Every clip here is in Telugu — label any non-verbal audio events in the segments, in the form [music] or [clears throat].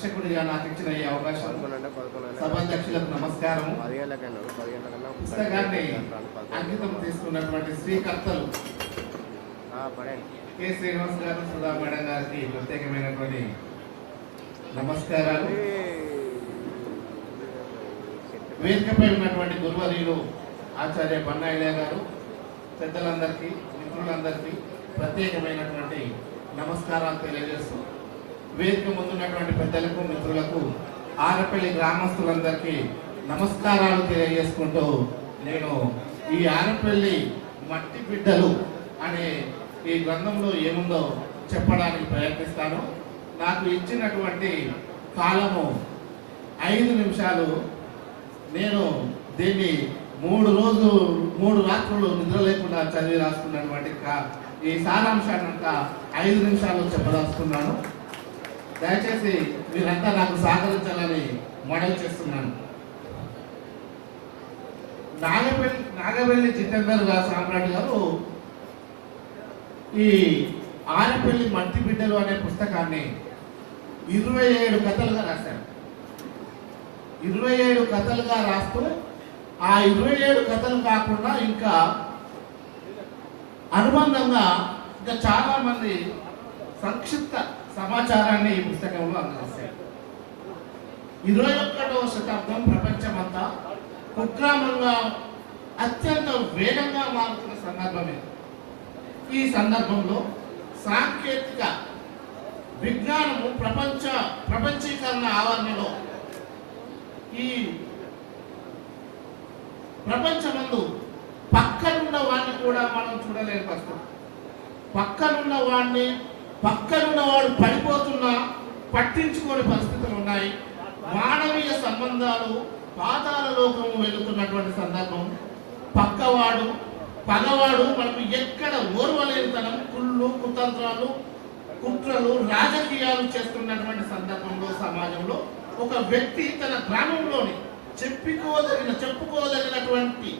శిక్షకుడిగా నాకు ఇచ్చిన ఈ అవకాశం సభాధ్యక్షులకు నమస్కారం పుస్తకాన్ని అంకితం తీసుకున్నటువంటి శ్రీకర్తలు పడండి కె. శ్రీనివాస్ గారు సుధా మేడం గారికి ప్రత్యేకమైనటువంటి నమస్కారాలు. వేదికపై ఉన్నటువంటి గురువర్యులు ఆచార్య బన్నాయిలే గారు పెద్దలందరికీ మిత్రులందరికీ ప్రత్యేకమైనటువంటి నమస్కారాలు తెలియజేస్తూ వేదిక ముందున్నటువంటి పెద్దలకు మిత్రులకు ఆనపల్లి గ్రామస్తులందరికీ నమస్కారాలు తెలియజేసుకుంటూ నేను ఈ ఆనపల్లి మట్టి బిడ్డలు అనే ఈ గ్రంథంలో ఏముందో చెప్పడానికి ప్రయత్నిస్తాను. నాకు ఇచ్చినటువంటి కాలము ఐదు నిమిషాలు. నేను దీన్ని మూడు రోజులు మూడు రాత్రులు నిద్ర లేకుండా చదివి రాసుకున్నటువంటి ఈ సారాంశాన్ని అంతా ఐదు నిమిషాలు చెప్పదలుచుకున్నాను. దయచేసి మీరంతా నాకు సహకరించాలని మనవి చేస్తున్నాను. నాగపల్లి నాగవెల్లి జితేందర్ గారు సామ్రాట్ గారు ఈ ఆనపల్లి మట్టి బిడ్డలు అనే పుస్తకాన్ని ఇరవై ఏడు కథలుగా రాశారు. ఇరవై ఏడు కథలుగా రాస్తూ ఆ ఇరవై ఏడు కథలు కాకుండా ఇంకా అనుబంధంగా ఇంకా చాలా మంది సంక్షిప్త సమాచారాన్ని ఈ పుస్తకంలో అందజేశారు. ఇరవై ఒకటవ శతాబ్దం ప్రపంచమంతా కుగ్రామంగా అత్యంత వేగంగా మారుతున్న సందర్భమే. ఈ సందర్భంలో సాంకేతిక విజ్ఞానము ప్రపంచ ప్రపంచీకరణ ఆవరణలో ఈ ప్రపంచమందు పక్కనున్న వాడిని కూడా మనం చూడలేని పరిస్థితి. పక్కనున్న వాడిని పక్కనున్న వాడు పడిపోతున్నా పట్టించుకోని పరిస్థితులు ఉన్నాయి మానవీయ సంబంధాలు పాతాల లోకము వెళుతున్నటువంటి సందర్భం. పక్కవాడు పగవాడు మనకు ఎక్కడ ఓర్వలేనితనం కుళ్ళు కుతంత్రాలు కుట్రలు రాజకీయాలు చేస్తున్నటువంటి సందర్భంలో సమాజంలో ఒక వ్యక్తి తన గ్రామంలోని చెప్పుకోదగిన చెప్పుకోదగినటువంటి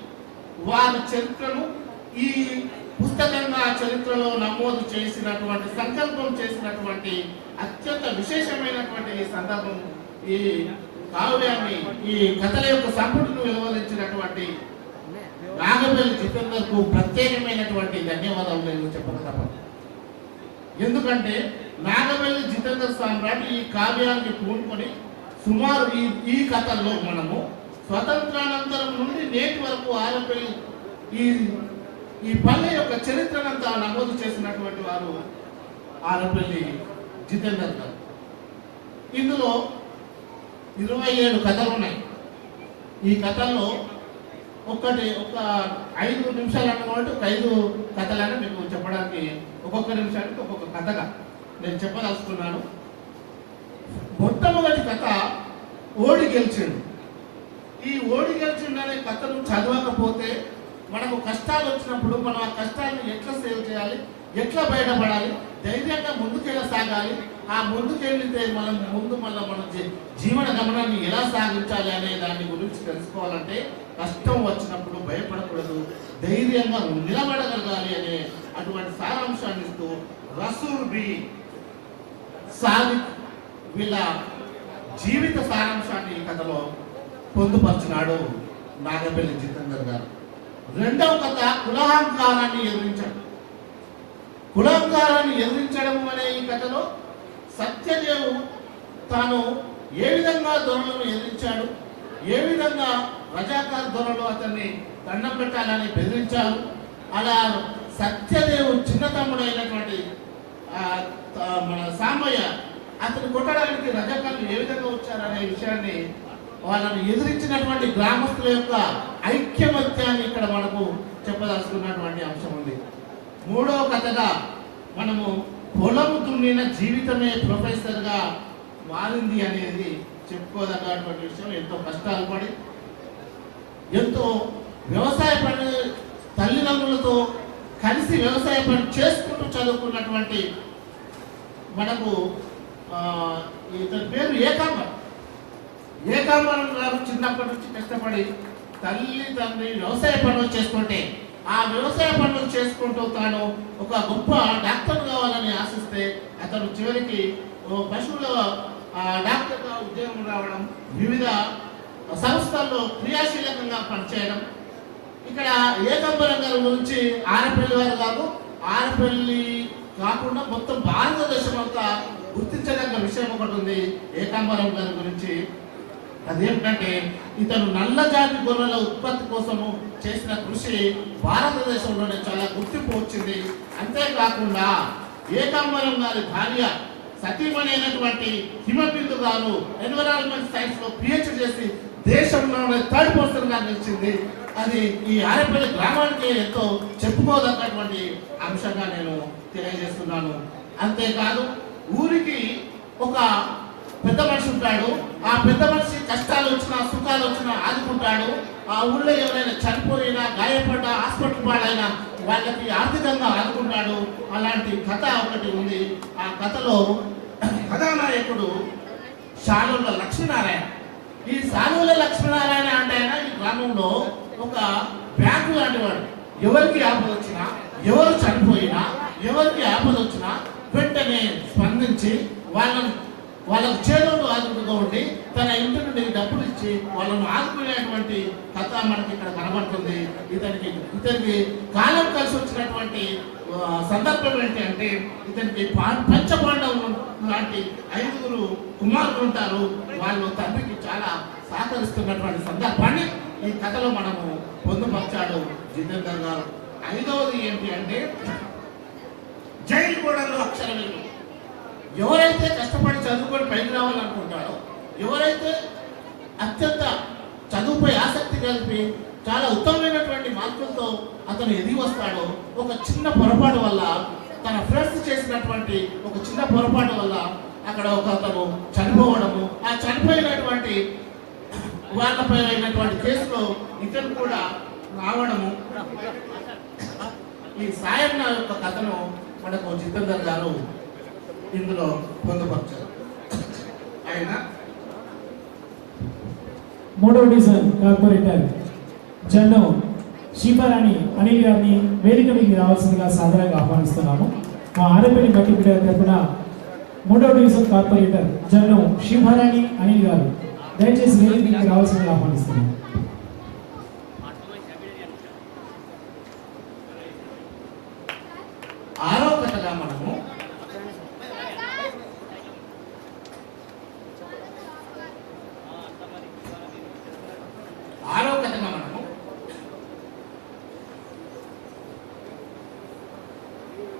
వారి చరిత్రను ఈ పుస్తకంగా చరిత్రలో నమోదు చేసినటువంటి సంకల్పం చేసినటువంటి అత్యంత విశేషమైనటువంటి ఈ సందర్భం ఈ కావ్యాన్ని ఈ కథల యొక్క సంపుటిని వెలువరించినటువంటి నాగపల్లి జితేందర్కు ప్రత్యేకమైనటువంటి ధన్యవాదాలు నేను చెప్పక తప్పదు ఎందుకంటే నాగపల్లి జితేందర్ సామ్రాట్ ఈ కావ్యాన్ని పూనుకొని సుమారు ఈ ఈ కథల్లో మనము స్వతంత్రానంతరం నుండి నేటి వరకు ఆలపల్లి ఈ ఈ పల్లె యొక్క చరిత్రనంతా నమోదు చేసినటువంటి వారు ఆరపల్లి జితేందర్ గారు. ఇందులో ఇరవై ఏడు కథలు ఉన్నాయి. ఈ కథల్లో ఒక్కటి ఒక ఐదు నిమిషాలు అన్నమాట ఒక ఐదు కథలని మీకు చెప్పడానికి ఒక్కొక్క నిమిషానికి ఒక్కొక్క కథగా నేను చెప్పదలుచుకున్నాను. మొట్టమొదటి కథ ఓడి గెలిచిండు. ఈ ఓడి గెలిచిండు అనే కథను చదవకపోతే మనకు కష్టాలు వచ్చినప్పుడు మనం ఆ కష్టాలను ఎట్లా సేవ్ చేయాలి? ఎట్లా బయటపడాలి? ధైర్యంగా ముందుకెళ్ళ సాగాలి. ఆ ముందుకెళ్ళితే మనం ముందు మళ్ళీ మన జీవన గమనాన్ని ఎలా సాగించాలి అనే దాని గురించి తెలుసుకోవాలంటే కష్టం వచ్చినప్పుడు భయపడకూడదు. ధైర్యంగా నిలబడగలగాలి అనే అటువంటి సారాంశాన్ని ఇస్తూ రసూల్ బి సాదిక్ వీళ్ళ జీవిత సారాంశాన్ని ఈ కథలో పొందుపరిచినాడు నాగపల్లి జితేందర్ గారు. రెండవ కథ కులహంకారాన్ని ఎదిరించాడు. కులహంకారాన్ని ఎదిరించడం అనే ఈ కథలో సత్యదేవు తాను ఏ విధంగా దొరలను ఎదిరించాడు ఏ విధంగా రజాకార దొరలు అతన్ని దండం పెట్టాలని బెదిరించారు అలా సత్యదేవు చిన్న తమ్ముడైనటువంటి మన సామయ్య అతను కొట్టడానికి రజాకారులు ఏ విధంగా వచ్చారనే విషయాన్ని వాళ్ళని ఎదిరించినటువంటి గ్రామస్తుల యొక్క ఐక్యమత్యాన్ని ఇక్కడ మనకు చెప్పదలుచుకున్నటువంటి అంశం ఉంది. మూడవ కథగా మనము పొలం దున్నిన జీవితమే ప్రొఫెసర్గా మారింది అనేది చెప్పుకోదగ్గటువంటి విషయం. ఎంతో కష్టాలు పడి ఎంతో వ్యవసాయ పని తల్లిదండ్రులతో కలిసి వ్యవసాయ పని చేసుకుంటూ చదువుకున్నటువంటి మనకు ఇతని పేరు ఏకాంబర్. ఏకాంబరం గారు చిన్నప్పటి నుంచి కష్టపడి తల్లి తండ్రి వ్యవసాయ పనులు చేసుకుంటే ఆ వ్యవసాయ పనులు చేసుకుంటూ తాను ఒక గొప్ప డాక్టర్ కావాలని ఆశిస్తే అతను చివరికి ఓ పశువుల డాక్టర్గా ఉద్యోగం రావడం వివిధ సంస్థల్లో క్రియాశీలకంగా పనిచేయడం. ఇక్కడ ఏకంబరం గారి గురించి ఆరపల్లి వారు కాదు ఆరపల్లి కాకుండా మొత్తం భారతదేశం అంతా గుర్తించదగ్గ విషయం ఒకటి ఉంది. ఏకాంబరం గారి గురించి అదేంటంటే ఇతను నల్ల జాతి గొర్రెల ఉత్పత్తి కోసము చేసిన కృషి భారతదేశంలోనే చాలా గుర్తింపు వచ్చింది. అంతేకాకుండా ఏకాంబరం గారి భార్య సతీమణి అయినటువంటి హిమబిందు గారు ఎన్విరాన్మెంట్ సైన్స్లో పిహెచ్డి చేసి దేశంలోనే థర్డ్ పర్సన్గా నిలిచింది. అది ఈ ఆరేపల్లి గ్రామానికి ఎంతో చెప్పుకోదగ్గటువంటి అంశంగా నేను తెలియజేస్తున్నాను. అంతేకాదు ఊరికి ఒక పెద్ద మనిషి ఉంటాడు. ఆ పెద్ద మనిషి కష్టాలు వచ్చినా సుఖాలు వచ్చినా ఆదుకుంటాడు. ఆ ఊళ్ళో ఎవరైనా చనిపోయినా గాయపడ్డా హాస్పిటల్ పాడైనా వాళ్ళకి ఆర్థికంగా ఆదుకుంటాడు. అలాంటి కథ ఒకటి ఉంది. ఆ కథలో [clears throat] కథానాయకుడు శాలుల లక్ష్మీనారాయణ. ఈ శాలుల లక్ష్మీనారాయణ అంటే ఆయన ఈ గ్రామంలో ఒక బ్యాంకు లాంటి వాడు ఎవరికి ఆపద వచ్చినా ఎవరు చనిపోయినా ఎవరికి ఆపద వచ్చినా వెంటనే స్పందించి వాళ్ళను వాళ్ళకు చేదోడు ఆదుకుంటూ ఉండి తన ఇంటి నుండి డబ్బులు ఇచ్చి వాళ్ళను ఆదుకునేటువంటి కథ మనకి ఇక్కడ కనబడుతుంది. ఇతనికి ఇతనికి కాలం కలిసి వచ్చినటువంటి సందర్భం ఏంటి అంటే ఇతనికి పా- పంచపాండవులు లాంటి ఐదుగురు కుమారులు ఉంటారు. వాళ్ళు తండ్రికి చాలా సహకరిస్తున్నటువంటి సందర్భాన్ని ఈ కథలో మనము పొందుపరిచాడు జితేందర్ గారు. ఐదవది ఏంటి అంటే జైలు కూడా అక్షర ఎవరైతే కష్టపడి చదువుకొని పైకి రావాలనుకుంటాడో ఎవరైతే అత్యంత చదువుపై ఆసక్తి కలిపి చాలా ఉత్తమమైనటువంటి మార్కులతో అతను ఎదిగి వస్తాడో ఒక చిన్న పొరపాటు వల్ల తన ఫ్రెండ్స్ చేసినటువంటి ఒక చిన్న పొరపాటు వల్ల అక్కడ ఒక అతను చనిపోవడము ఆ చనిపోయినటువంటి వాళ్ళపై అయినటువంటి కేసులో ఇతను కూడా రావడము. ఈ సాయం యొక్క కథను మనకు జితేందర్ గారు ఇందులో పొందుపరిచారు. ఆయన మూడవ డివిజన్ కార్పొరేటర్. జన్ను శీపారాణి అనిల్ గారిని వేదిక మీకు రావాల్సిందిగా సాధారణంగా ఆహ్వానిస్తున్నాము. మా ఆడపల్లి బట్టి బిడ్డ తరపున మూడవ డివిజన్ కార్పొరేటర్. జన్ను శివరాణి అనిల్ గారు దయచేసి వేదిక మీకు రావాల్సిందిగా ఆహ్వానిస్తున్నాము ఆరో కథగా మనము ఆరో కథగా మనము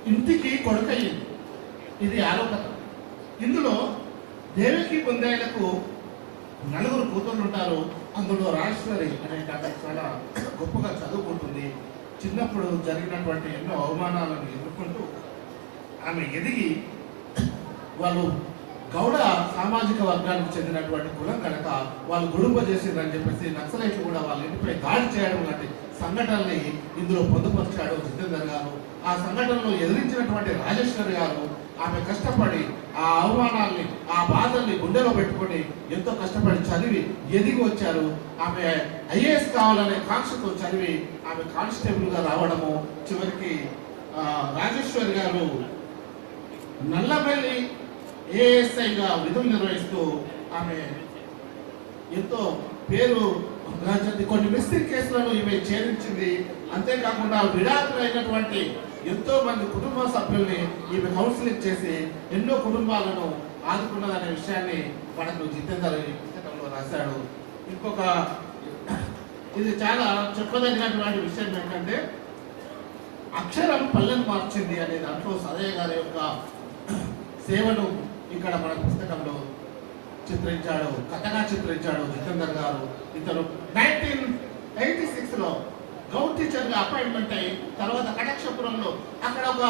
ఇంటికి కొడుకయ్యింది ఇది ఆరో ఇందులో దేవికి పొందేలకు నలుగురు కూతుర్లు ఉంటారు. అందులో రాజేశ్వరి అనే కథ చాలా గొప్పగా చదువుకుంటుంది. చిన్నప్పుడు జరిగినటువంటి ఎన్నో అవమానాలను ఎదుర్కొంటూ ఆమె ఎదిగి వాళ్ళు గౌడ సామాజిక వర్గానికి చెందినటువంటి కులం కనుక వాళ్ళు గుడుంబ చేసిందని చెప్పేసి నక్సలైట్లు కూడా వాళ్ళ ఇంటిపై దాడి చేయడం లాంటి సంఘటనల్ని ఇందులో పొందుపరిచాడు జితేందర్ గారు. ఆ సంఘటనను ఎదిరించినటువంటి రాజేశ్వరి గారు ఆమె కష్టపడి ఆ అవమానాల్ని ఆ బాధల్ని గుండెలో పెట్టుకొని ఎంతో కష్టపడి చదివి ఎదిగి వచ్చారు. ఆమె ఐఏఎస్ కావాలనే కాంక్షతో చదివి ఆమె కానిస్టేబుల్గా రావడము చివరికి రాజేశ్వరి గారు నల్లబెల్లి ఏఎస్ఐగా విధులు నిర్వహిస్తూ ఆమె ఎంతో పేరు కొన్ని మిస్త్రీ కేసులను ఈమె ఛేదించింది. అంతేకాకుండా విడాకులైనటువంటి ఎంతో మంది కుటుంబ సభ్యుల్ని ఈమె కౌన్సిలింగ్ చేసి ఎన్నో కుటుంబాలను ఆదుకున్నదనే విషయాన్ని మనకు జితేందర్ ఈ పుస్తకంలో రాశాడు. ఇంకొక ఇది చాలా చెప్పదగినటువంటి విషయం ఏంటంటే అక్షరం పల్లెను మార్చింది అనే దాంట్లో సదయ్య గారి యొక్క సేవను ఇక్కడ మన పుస్తకంలో చిత్రించాడు కథగా చిత్రించాడు జితేందర్ గారు. ఇతను నైన్టీన్ ఎయిటీ సిక్స్ గౌన్ గౌట్ టీచర్గా అపాయింట్మెంట్ అయ్యి తర్వాత కటక్షపురంలో అక్కడ ఒక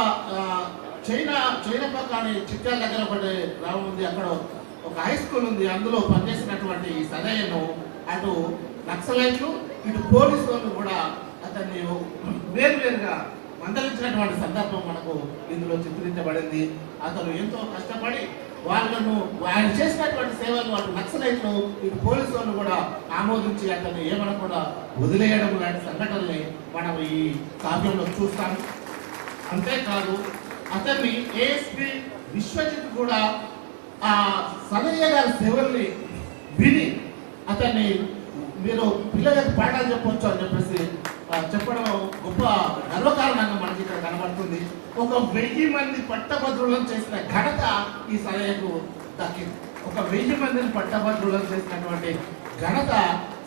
చైనా చైనా పక్క అని చిట్యాల దగ్గర ఒకటి గ్రామం ఉంది అక్కడ ఒక హై స్కూల్ ఉంది అందులో పనిచేసినటువంటి సదయ్యను అటు నక్సలైట్లు ఇటు పోలీసులను కూడా అతన్ని వేరువేరుగా మందలించినటువంటి సందర్భం మనకు ఇందులో చిత్రించబడింది అతను ఎంతో కష్టపడి వాళ్ళను ఆయన చేసినటువంటి సేవలు వాళ్ళు నక్సలైట్లు ఇటు పోలీసు వాళ్ళు కూడా ఆమోదించి అతని ఏమైనా కూడా వదిలేయడం లాంటి సంఘటనల్ని మనం ఈ కావ్యంలో చూస్తాం. అంతేకాదు అతన్ని ఏఎస్పి విశ్వజిత్ కూడా ఆ సదయ్య గారి సేవల్ని విని అతన్ని మీరు పిల్లలకు పాఠాలు చెప్పొచ్చు అని చెప్పేసి చెప్పడం గొప్ప గర్వకారణంగా మనకి ఇక్కడ కనబడుతుంది. ఒక వెయ్యి మంది పట్టభద్రులను చేసిన ఘనత ఈ సదయ్యకు దక్కింది. ఒక వెయ్యి మందిని పట్టభద్రులను చేసినటువంటి ఘనత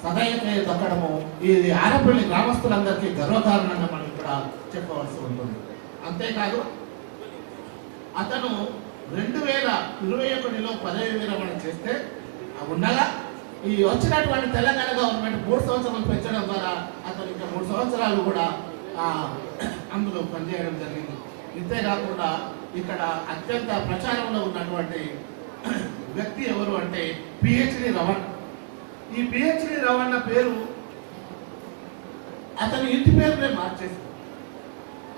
సదయ్యకే దక్కడము ఇది ఆడపల్లి గ్రామస్తులందరికీ గర్వకారణంగా మనం ఇక్కడ చెప్పవలసి ఉంటుంది. అంతేకాదు అతను రెండు వేల ఇరవై ఒకటిలో పదవి విరమణ చేస్తే ఉండగా ఈ వచ్చినటువంటి తెలంగాణ గవర్నమెంట్ మూడు సంవత్సరాలు పెంచడం ద్వారా అతను ఇంకా మూడు సంవత్సరాలు కూడా అందులో పనిచేయడం జరిగింది. ఇంతేకాకుండా ఇక్కడ అత్యంత ప్రచారంలో ఉన్నటువంటి వ్యక్తి ఎవరు అంటే పిహెచ్డి రవణ. ఈ పిహెచ్డి రవణ పేరు అతని ఇంటి పేరునే మార్చేసి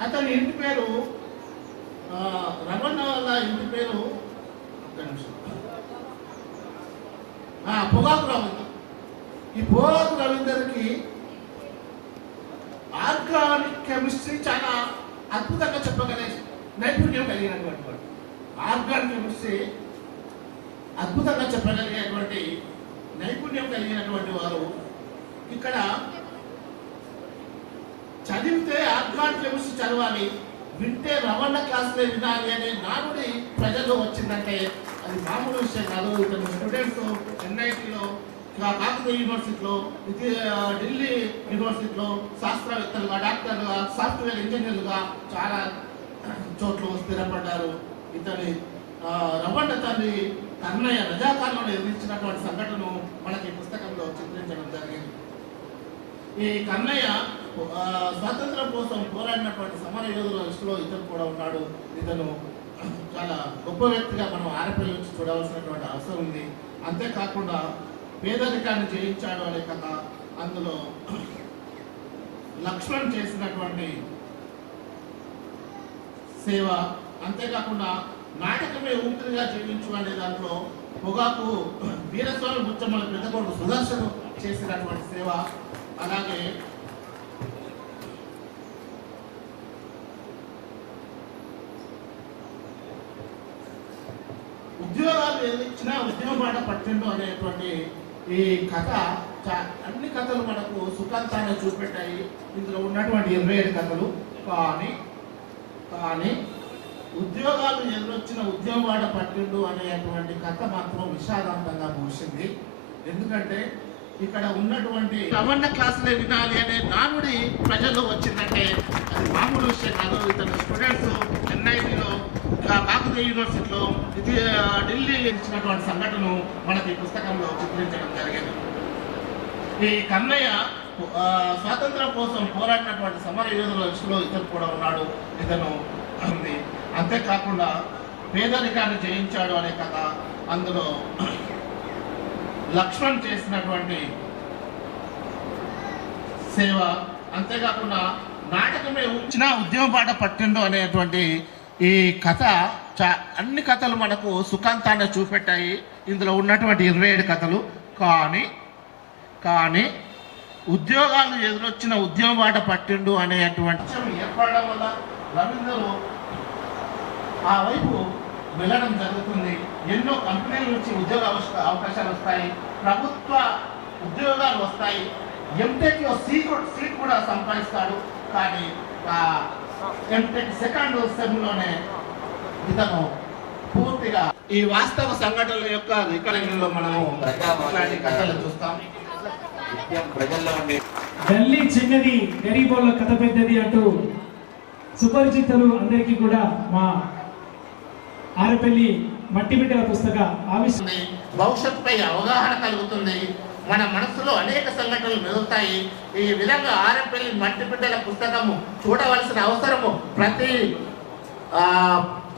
అతని ఇంటి పేరు రవణ రమణ వాళ్ళ ఇంటి పేరు ఒక్క నిమిషం. పొగాకు రవీందర్ ఈ పొగాకు రవీందర్కి ఆర్గానిక్ కెమిస్ట్రీ చాలా అద్భుతంగా చెప్పగలే నైపుణ్యం కలిగినటువంటి వాడు. ఆర్గానిక్ కెమిస్ట్రీ అద్భుతంగా చెప్పగలిగేటువంటి నైపుణ్యం కలిగినటువంటి వారు ఇక్కడ చదివితే ఆర్గానిక్ కెమిస్ట్రీ చదవాలి వింటే రవాణా క్లాసులే వినాలి అనే నానుడి ప్రజల్లో వచ్చిందంటే అది మామూలు విషయం కాదు. ఇక్కడ స్టూడెంట్స్ ఎన్ఐటిలో కాకతీయ యూనివర్సిటీలో ఇది ఢిల్లీ యూనివర్సిటీలో శాస్త్రవేత్తలుగా డాక్టర్లుగా సాఫ్ట్వేర్ ఇంజనీర్లుగా చాలా చోట్ల స్థిరపడ్డారు. ఇతని ఆ, తల్లి తండ్రి కన్నయ్య రజాకాలంలో ఎదిరించినటువంటి సంఘటన మనకి పుస్తకంలో చిత్రించడం జరిగింది. ఈ కన్నయ్య స్వాతంత్రం కోసం పోరాడినటువంటి సమర యోధుల లిస్టులో ఇతను కూడా ఉన్నాడు. ఇతను చాలా గొప్ప వ్యక్తిగా మనం ఆరపల్లి నుంచి చూడవలసినటువంటి అవసరం ఉంది. అంతేకాకుండా పేదరికాన్ని జయించాడు అనే కథ అందులో లక్ష్మణ్ చేసినటువంటి సేవ అంతేకాకుండా నాటకమే ఊపిరిగా జీవించు అనే దాంట్లో పొగాకు వీరస్వామి ముచ్చమ్మల పెద్దకోడు సుదర్శనం చేసినటువంటి సేవ అలాగే ఉద్యోగాలు ఏది ఇచ్చినా ఉద్యోగ మాట పట్టిండు అనేటువంటి ఈ కథ అన్ని కథలు మనకు సుఖాంతంగా చూపెట్టాయి. ఇందులో ఉన్నటువంటి ఇరవై ఏడు కథలు. కానీ కానీ ఉద్యోగాలు ఎదురొచ్చిన ఉద్యోగవాడ పట్టిండు అనేటువంటి కథ మాత్రం విషాదాంతంగా ముగిసింది. ఎందుకంటే ఇక్కడ ఉన్నటువంటి రవణ క్లాసులే వినాలి అనే నానుడి ప్రజల్లో వచ్చిందంటే అది మామూలు విషయం కాదు. ఇతను స్టూడెంట్స్ ఎన్ఐటిలో కాకతీయ యూనివర్సిటీలో ఇది ఢిల్లీ ఇచ్చినటువంటి సంఘటనను మనకి పుస్తకంలో చిత్రించడం జరిగింది. ఈ కన్నయ్య స్వాతంత్రం కోసం పోరాడినటువంటి సమర యోధుల దృష్టిలో ఇతను కూడా ఉన్నాడు ఇతను ఉంది. అంతేకాకుండా పేదరికాన్ని జయించాడు అనే కథ అందులో లక్ష్మణ్ చేసినటువంటి సేవ అంతేకాకుండా నాటకమే ఉంచిన ఉద్యమ పాట పట్టిండు అనేటువంటి ఈ కథ చా అన్ని కథలు మనకు సుఖాంతాన్ని చూపెట్టాయి. ఇందులో ఉన్నటువంటి ఇరవై ఏడు కథలు. కానీ కానీ ఉద్యోగాలు ఎదురొచ్చిన ఉద్యమ బాట పట్టిండు అనేటువంటి ఏర్పడడం వల్ల రవీందరు ఆ వైపు వెళ్ళడం జరుగుతుంది. ఎన్నో కంపెనీల నుంచి ఉద్యోగ అవకాశాలు వస్తాయి. ప్రభుత్వ ఉద్యోగాలు వస్తాయి. ఎంటెక్ సీట్ సీట్ కూడా సంపాదిస్తాడు. కానీ ఆ ఎంటెక్ సెకండ్ సెమ్లోనే ఇతను పూర్తిగా ఈ వాస్తవ సంఘటనల యొక్క రికరింగ్లో మనము ఇట్లాంటి కథలు చూస్తాం గల్లీ చిన్నది గరీబోళ్ళ కథ పెద్దది అంటూ సుపరిచితులు అందరికీ కూడా మా ఆరపల్లి మట్టి బిడ్డల పుస్తక ఆవిష్కరణ. భవిష్యత్తుపై అవగాహన కలుగుతుంది మన మనసులో అనేక సంఘటనలు మెదులుతాయి ఈ విధంగా ఆరంపల్లి మట్టి బిడ్డల పుస్తకము చూడవలసిన అవసరము ప్రతి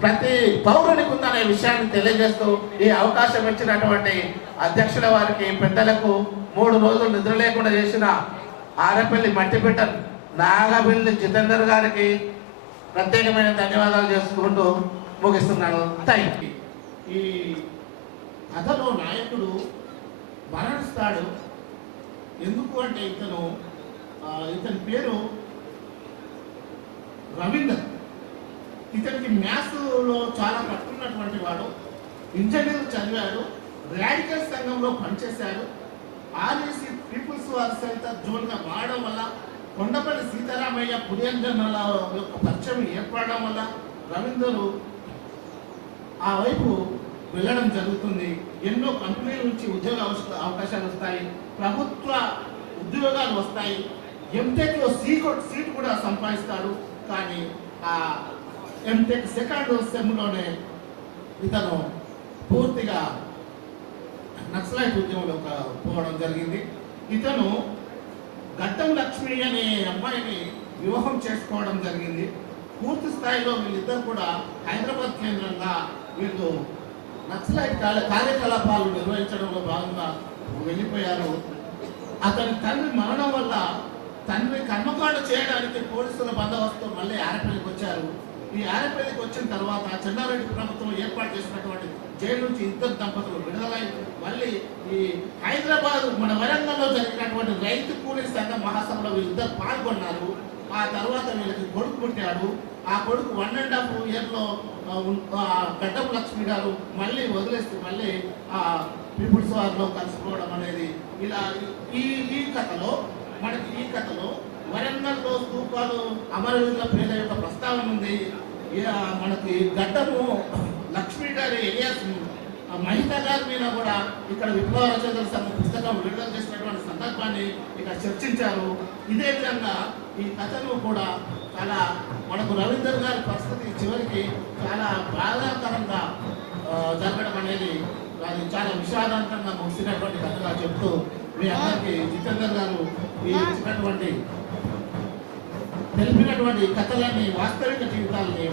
ప్రతి పౌరునికి ఉందనే విషయాన్ని తెలియజేస్తూ ఈ అవకాశం ఇచ్చినటువంటి అధ్యక్షుల వారికి పెద్దలకు మూడు రోజులు నిద్ర లేకుండా చేసిన ఆరపల్లి మట్టి బిడ్డ నాగబిల్లి జితేందర్ గారికి ప్రత్యేకమైన ధన్యవాదాలు చేసుకుంటూ ముగిస్తున్నాను. థ్యాంక్ యూ ఈ కథలో నాయకుడు మరణిస్తాడు. ఎందుకు అంటే ఇతను ఇతని పేరు రవీందర్. ఇతనికి మ్యాథ్స్లో చాలా పట్టున్నటువంటి వాడు. ఇంజనీర్ చదివాడు. రాడికల్ సంఘంలో పనిచేశాడు. ఆర్ఎస్సి పీపుల్స్ వార్ సెంటర్ జోన్గా మారడం వల్ల కొండపల్లి సీతారామయ్య పులియంజనుల యొక్క పరిచయం ఏర్పడడం వల్ల రవీందరు ఆ వైపు వెళ్ళడం జరుగుతుంది. ఎన్నో కంపెనీల నుంచి ఉద్యోగ అవకాశాలు వస్తాయి. ప్రభుత్వ ఉద్యోగాలు వస్తాయి. ఎంటెక్లో సీట్ సీట్ కూడా సంపాదిస్తాడు కానీ ఆ ఎంటెక్ సెకండ్ సెమ్లోనే ఇతను పూర్తిగా నక్సలైట్ ఉద్యమంలో పోవడం జరిగింది. ఇతను గడ్డం లక్ష్మి అనే అమ్మాయిని వివాహం చేసుకోవడం జరిగింది. పూర్తి స్థాయిలో వీళ్ళిద్దరు కూడా హైదరాబాద్ కేంద్రంగా వీళ్ళు నక్సలైట్ కార్య- కార్యకలాపాలు నిర్వహించడంలో భాగంగా వెళ్ళిపోయారు. అతని తండ్రి మరణం వల్ల తండ్రి కర్మకాండ చేయడానికి పోలీసుల బందోబస్తు మళ్ళీ ఆరపల్లికి వచ్చారు. ఈ ఆరపల్లికి వచ్చిన తర్వాత చెన్నారెడ్డి ప్రభుత్వం ఏర్పాటు చేసినటువంటి జైలు నుంచి ఇద్దరు దంపతులు విడుదలై మళ్ళీ ఈ హైదరాబాద్ మన వరంగల్లో జరిగినటువంటి రైతు కూలీ సంఘ మహాసభలో వీళ్ళిద్దరు పాల్గొన్నారు. ఆ తర్వాత వీళ్ళకి కొడుకు పుట్టాడు. ఆ కొడుకు వన్ అండ్ హాఫ్ ఇయర్లో గడ్డపు లక్ష్మి గారు మళ్ళీ వదిలేస్తే మళ్ళీ ఆ పీపుల్స్ వారిలో కలిసిపోవడం అనేది ఇలా ఈ ఈ కథలో మనకి ఈ కథలో వరంగల్లో స్థూపాలు అమరవీరుల పేర్ల యొక్క ప్రస్తావన ఉంది. మనకి గడ్డము లక్ష్మీ గారి ఎలియాస్ మహిత గారి మీద కూడా ఇక్కడ విప్లవ రచయితల సంఘం పుస్తకం విడుదల చేసినటువంటి సందర్భాన్ని ఇక్కడ చర్చించారు. ఇదే విధంగా ఈ కథను కూడా చాలా మనకు రవీందర్ గారి పరిస్థితి చివరికి చాలా బాధాకరంగా జరగడం అనేది అది చాలా విషాదాంతంగా ముగిసినటువంటి కథగా చెప్తూ మీ అందరికీ జితేందర్ గారు ఇచ్చినటువంటి తెలిపినటువంటి కథలన్నీ వాస్తవిక జీవితాలని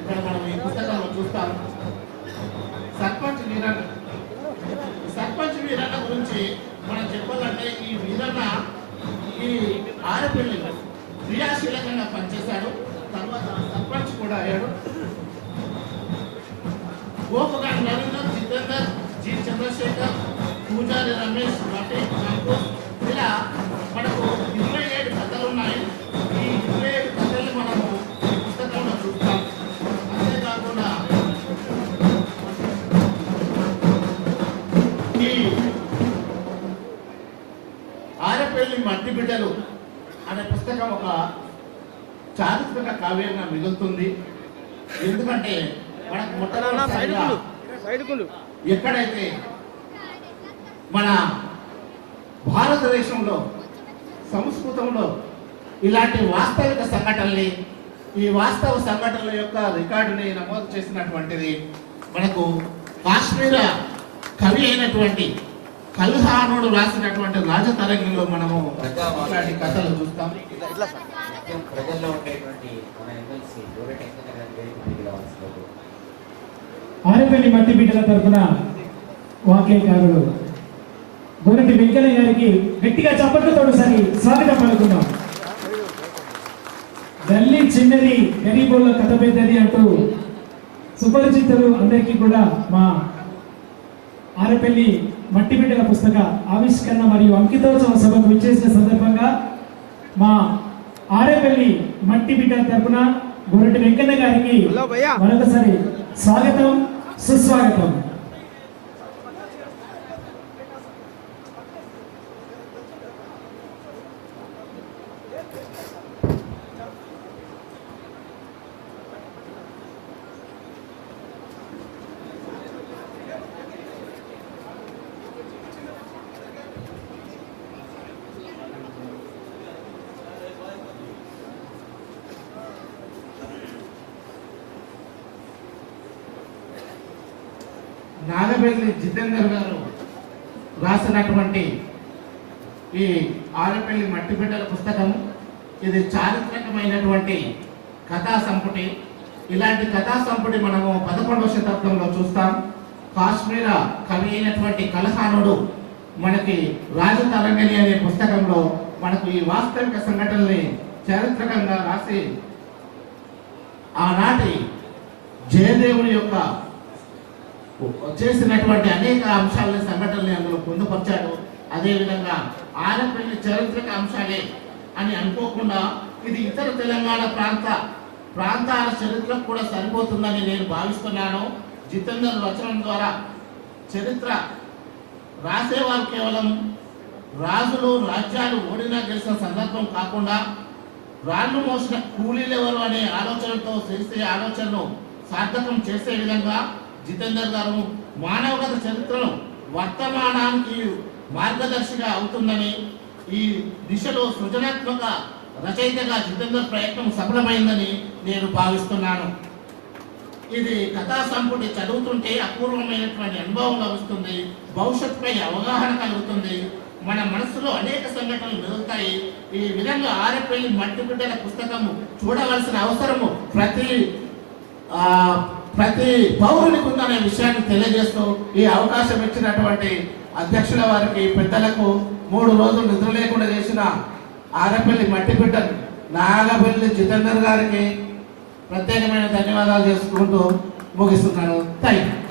ఇక్కడ మనం ఈ పుస్తకంలో చూస్తాం. సర్పంచ్ వీరన్న సర్పంచ్ వీరన్న గురించి ఎక్కడైతే మన భారతదేశంలో సంస్కృతంలో ఇలాంటి వాస్తవిక సంఘటనల్ని ఈ వాస్తవ సంఘటనల యొక్క రికార్డుని నమోదు చేసినటువంటిది మనకు కాశ్మీర కవి అయినటువంటి కల్హానుడు రాసినటువంటి రాజతరంగంలో మనము ఇలాంటి కథలు చూస్తాం. ప్రజల్లో ఉండేటువంటి మన ఎమ్మెల్సీ గోరెట్ వెంకన్న గారి పేరుకి తిరిగి రావాల్సినది ఆరేపల్లి మట్టి బిడ్డల తరపున వాక్యకారుడు గోరటి వెంకయ్య గారికి గట్టిగా చప్పట్లతో ఒకసారి స్వాగతం పలుకున్నాం గల్లీ చిన్నది గరీబుల్లో కథ పెద్దది అంటూ సుపరిచితులు అందరికీ కూడా మా ఆరేపల్లి మట్టి బిడ్డల పుస్తక ఆవిష్కరణ మరియు అంకితోత్సవ సభకు విచ్చేసిన సందర్భంగా మా ఆరేపల్లి మట్టి బిడ్డల తరపున గోరటి వెంకన్న గారికి మరొకసారి స్వాగతం. Você. నాగబెల్లి జితేందర్ గారు రాసినటువంటి ఈ ఆరపల్లి మట్టి బిడ్డల పుస్తకం ఇది చారిత్రకమైనటువంటి కథా సంపుటి. ఇలాంటి కథా సంపుటి మనము పదకొండవ శతాబ్దంలో చూస్తాం. కాశ్మీర కవి అయినటువంటి కలహానుడు మనకి రాజతరంగని అనే పుస్తకంలో మనకు ఈ వాస్తవిక సంఘటనల్ని చారిత్రకంగా రాసి ఆనాటి జయదేవుని యొక్క చేసినటువంటి అనేక అంశాలని సంఘటనలు అందులో పొందుపరిచాడు. అదేవిధంగా ఆలపల్లి చారిత్రక అంశాలే అని అనుకోకుండా ఇది ఇతర తెలంగాణ ప్రాంత ప్రాంతాల చరిత్రకు కూడా సరిపోతుందని నేను భావిస్తున్నాను. జితేందర్ వచనం ద్వారా చరిత్ర రాసేవారు కేవలం రాజులు రాజ్యాలు ఓడినా గెలిచిన సందర్భం కాకుండా రాళ్ళు మోసిన కూలీలు ఎవరు అనే ఆలోచనతో చేసే ఆలోచనను సార్థకం చేసే విధంగా జితేందర్ గారు మానవగత చరిత్రను వర్తమానానికి మార్గదర్శిగా అవుతుందని ఈ దిశలో సృజనాత్మక రచయితగా జితేందర్ ప్రయత్నం సఫలమైందని నేను భావిస్తున్నాను. ఇది కథా సంపుటి చదువుతుంటే అపూర్వమైనటువంటి అనుభవం లభిస్తుంది భవిష్యత్తుపై అవగాహన కలుగుతుంది మన మనసులో అనేక సంఘటనలు మెదులుతాయి. ఈ విధంగా ఆరిపోయి మట్టి బిడ్డల పుస్తకము చూడవలసిన అవసరము ప్రతి ఆ, ప్రతి పౌరునికి ఉందనే విషయాన్ని తెలియజేస్తూ ఈ అవకాశం ఇచ్చినటువంటి అధ్యక్షుల వారికి పెద్దలకు మూడు రోజులు నిద్ర లేకుండా చేసిన ఆరపల్లి మట్టిబిడ్డ నాగపల్లి జితేందర్ గారికి ప్రత్యేకమైన ధన్యవాదాలు చేసుకుంటూ ముగిస్తున్నాను. Thank you